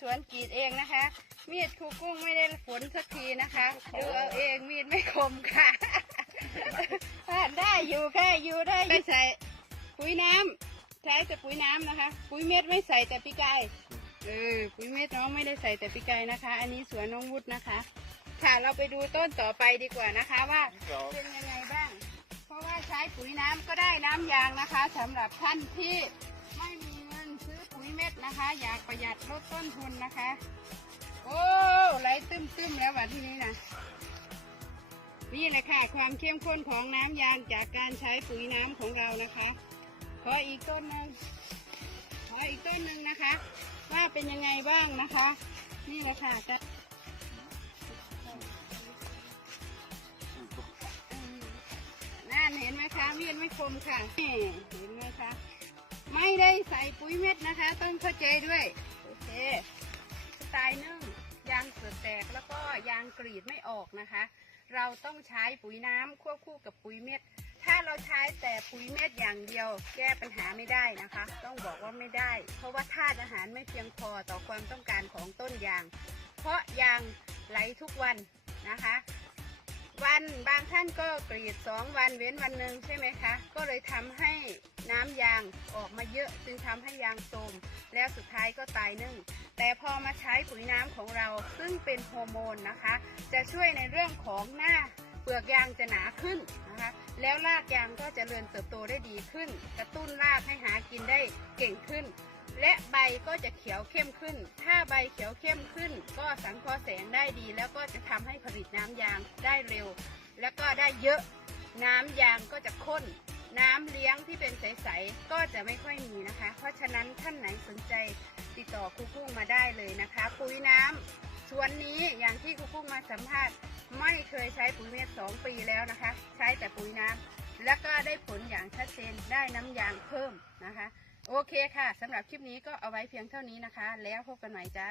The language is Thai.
สวนกรีดเองนะคะ มีดครูกุ้งไม่ได้ฝนสักทีนะคะดูเอาเองมีดไม่คมค่ะอ่านได้อยู่ค่ะอยู่ได้ได้ใส่ปุ๋ยน้ำใช้แต่ปุ๋ยน้ำนะคะ ปุ๋ยเม็ดไม่ใส่แต่ปีกายเออปุ๋ยเม็ดน้องไม่ได้ใส่แต่ปีกายนะคะ อันนี้สวนน้องวุฒินะคะ ค่ะเราไปดูต้นต่อไปดีกว่านะคะว่าเป็นยังไงบ้าง เพราะว่าใช้ปุ๋ยน้ำก็ได้น้ำยางนะคะสำหรับท่านที่ไม่มี เม็ดนะคะ อยากประหยัดลดต้นทุนนะคะ โอ้ไหลตึ้มๆแล้วว่ะที่นี้นะนี่แหละค่ะ ความเข้มข้นของน้ำยางจากการใช้ปุ๋ยน้ำของเรานะคะ ขออีกต้นหนึ่งขออีกต้นหนึ่งนะคะ ว่าเป็นยังไงบ้างนะคะ นี่แหละค่ะจะนั่นเห็นไหมคะมีดไม่คมค่ะนี่เห็นไหม ปุ๋ยเม็ดนะคะ ต้องเข้าใจด้วย โอเคสไตล์นึ่งยางเสือแตกแล้วก็ยางกรีดไม่ออกนะคะ เราต้องใช้ปุ๋ยน้ำควบคู่กับปุ๋ยเม็ด ถ้าเราใช้แต่ปุ๋ยเม็ดอย่างเดียว แก้ปัญหาไม่ได้นะคะ ต้องบอกว่าไม่ได้ เพราะว่าธาตุอาหารไม่เพียงพอต่อความต้องการของต้นยาง เพราะยางไหลทุกวันนะคะวันบางท่านก็กรีดสองวันเว้นวันหนึ่งใช่ไหมคะ ก็เลยทำให้น้ำยางออกมาเยอะจึงทำให้ยางโทรมแล้วสุดท้ายก็ตายนึ่ง แต่พอมาใช้ปุ๋ยน้ำของเราซึ่งเป็นโฮอร์โมนนะคะ จะช่วยในเรื่องของหน้าเปลือกยางจะหนาขึ้นนะคะแล้วรากยางก็จเจริญเติบโตได้ดีขึ้น กระตุ้นรากให้หากินได้เก่งขึ้น และใบก็จะเขียวเข้มขึ้น ถ้าใบเขียวเข้มขึ้น ก็สังเคราะห์แสงได้ดี แล้วก็จะทำให้ผลิตน้ำยางได้เร็ว แล้วก็ได้เยอะ น้ำยางก็จะข้น น้ำเลี้ยงที่เป็นใสๆก็จะไม่ค่อยมีนะคะ เพราะฉะนั้นท่านไหนสนใจติดต่อครูกุ้งมาได้เลยนะคะ ปุ๋ยน้ำสวนนี้อย่างที่ครูกุ้งมาสัมภาษณ์ ไม่เคยใช้ปุ๋ยเม็ดสองปีแล้วนะคะ ใช้แต่ปุ๋ยน้ำแล้วก็ได้ผลอย่างชัดเจนได้น้ำยางเพิ่มนะคะ โอเคค่ะสำหรับคลิปนี้ก็เอาไว้เพียงเท่านี้นะคะ แล้วพบกันใหม่จ้า